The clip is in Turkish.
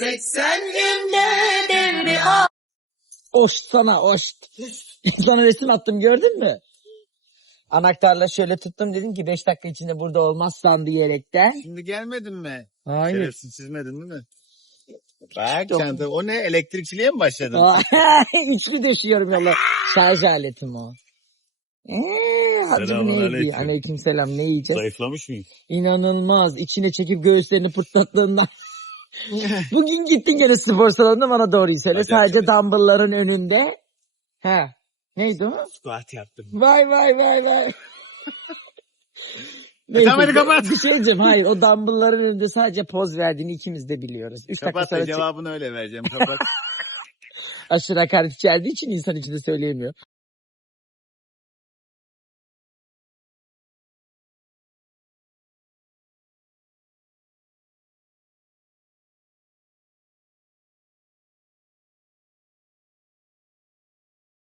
80 günde devri al. Oş sana oş. Sana resim attım gördün mü? Anahtarla şöyle tuttum dedim ki 5 dakika içinde burada olmazsan diyerekten. Şimdi gelmedin mi? Hayır. Şerefsiz çizmedin değil mi? Bak Yok. çanta. O ne? Elektrikçiliğe mi başladın? İçki döşüyorum yolla. Şarj aletim o. Hacı bu ne Selamünaleyküm. diyor? Aleykümselam, ne yiyeceğiz? Zayıflamış mıyım? İnanılmaz. İçine çekip göğüslerini pırtlattığından. Bugün gittin gene spor salonuna, bana doğruyu söyle. Bacak Sadece çalıştım. dumbbellların önünde. Ha. Neydi o? Squat yaptım. Vay vay vay vay. Tamam, hadi kapat. Bir şey diyeceğim. Hayır, o dumbbellların önünde sadece poz verdiğini ikimiz de biliyoruz. 3 dakika Kapat sonra da cevabını öyle vereceğim. Kapat. aşırı hakaret içerdiği için insan içinde söyleyemiyor.